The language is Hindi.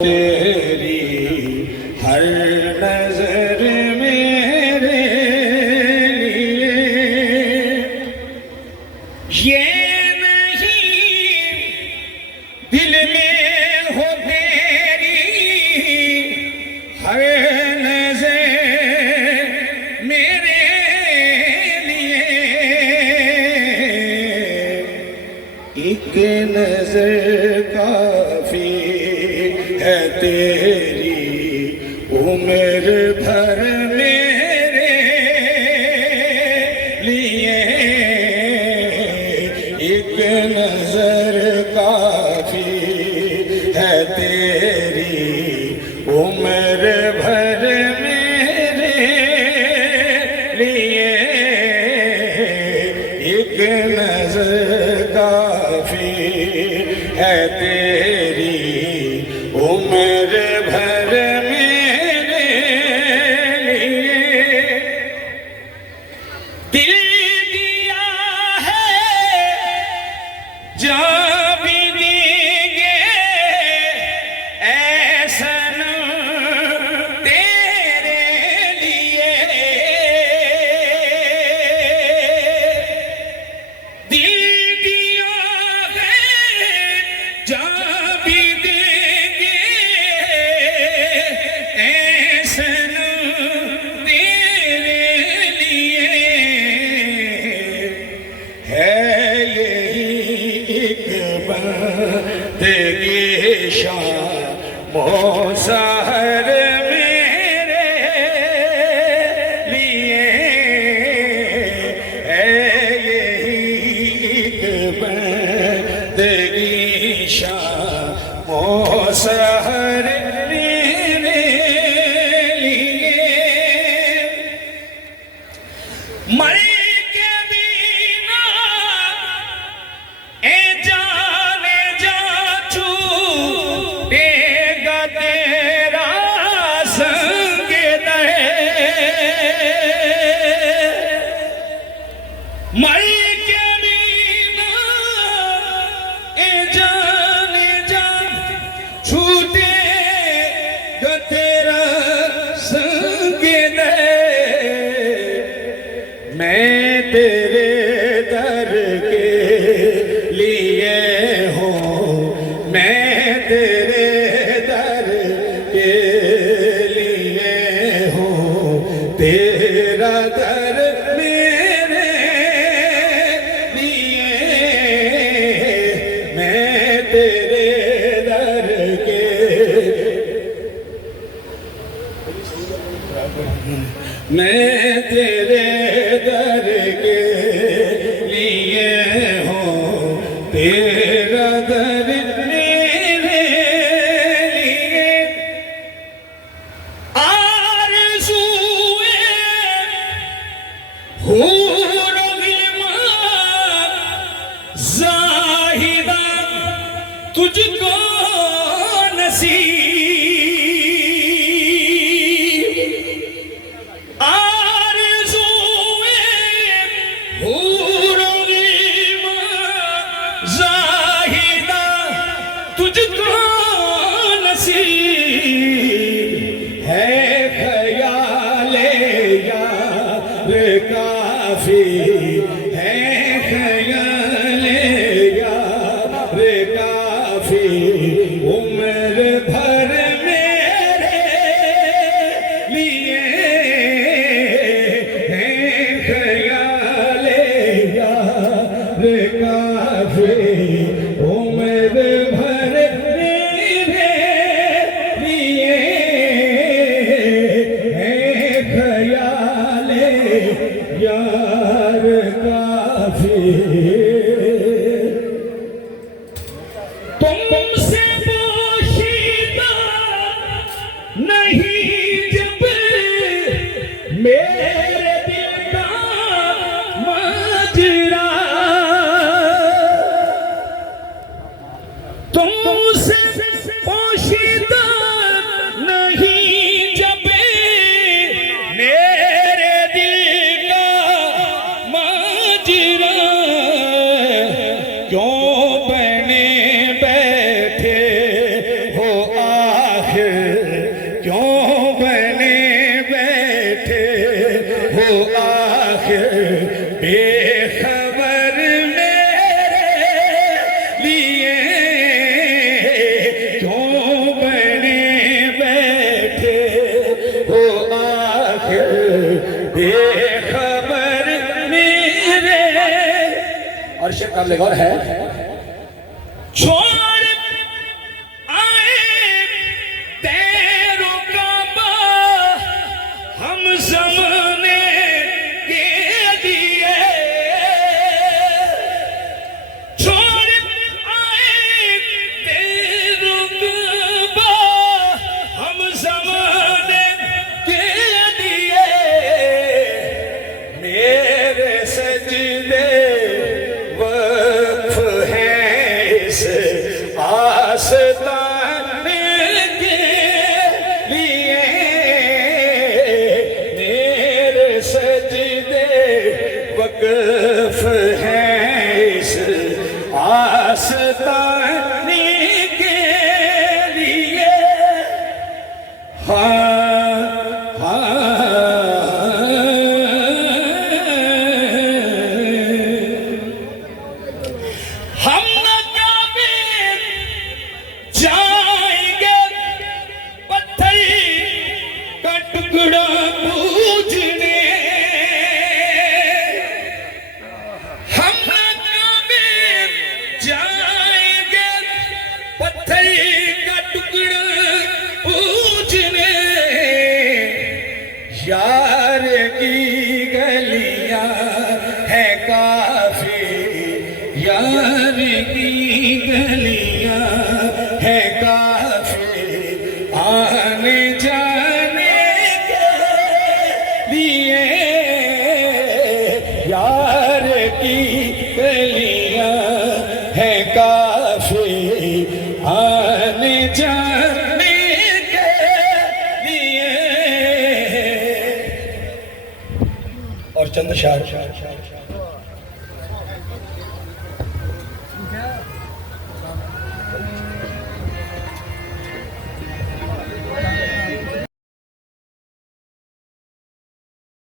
तेरी हर नजर मेरे लिए ये नहीं दिल में हो तेरी हर नजर मेरे लिए एक नजर काफी है तेरी उम्र भर मेरे लिए एक नजर काफी है तेरी उम्र भर मेरे लिए एक नजर काफी है तेरी उम्र भर मेरे लिए दिल दिया है जान भी देंगे ऐसा तेरे लिए दिल दिया है जान भी तेरी शाम मोसहर मेरे लिए यही तेरी शाम मोसहर मेरे लिए मरे के बिना ए मर के बिना ए जान छूटे जो तेरा संग दे मैं तेरे दर के लिए हूँ मैं तेरे दर के लिए हूँ तेरा दर मैं तेरे दर के लिए हूँ तेरा दर मेरे लिए आरज़ूए हूर ग़िलमान ज़ाहिदा तुझको नसीब तुझको नसीब है ख्याले यार काफी है ख्याले यार काफी उम्र भर मेरे लिए है ख्याले यार काफी उम्र भर यार आखिर क्यों बने बैठे हो आखिर बेखबर मेरे लिए क्यों बने बैठे हो आखिर बेखबर मेरे। और शेर काम लेगा और है छोड़ आए तेरों का बा हम ज़माने के दिए। छोड़ आए तेरों का बा हम ज़माने के दिए। मेरे सजदे वक्फ हैं इस आस्ताने के लिए। मेरे सजदे वक्फ हैं इस आस्ताने के लिए। हम न कभी जाएंगे पत्थर का टुकड़ा पूजने। हम न कभी जाएंगे पत्थर का टुकड़ा पूजने। यार की गलियां हैं काफी, यार की गलियां हैं काफी आने जाने के लिए। यार की गलियां हैं काफी आने जाने के लिए। और चंद शायर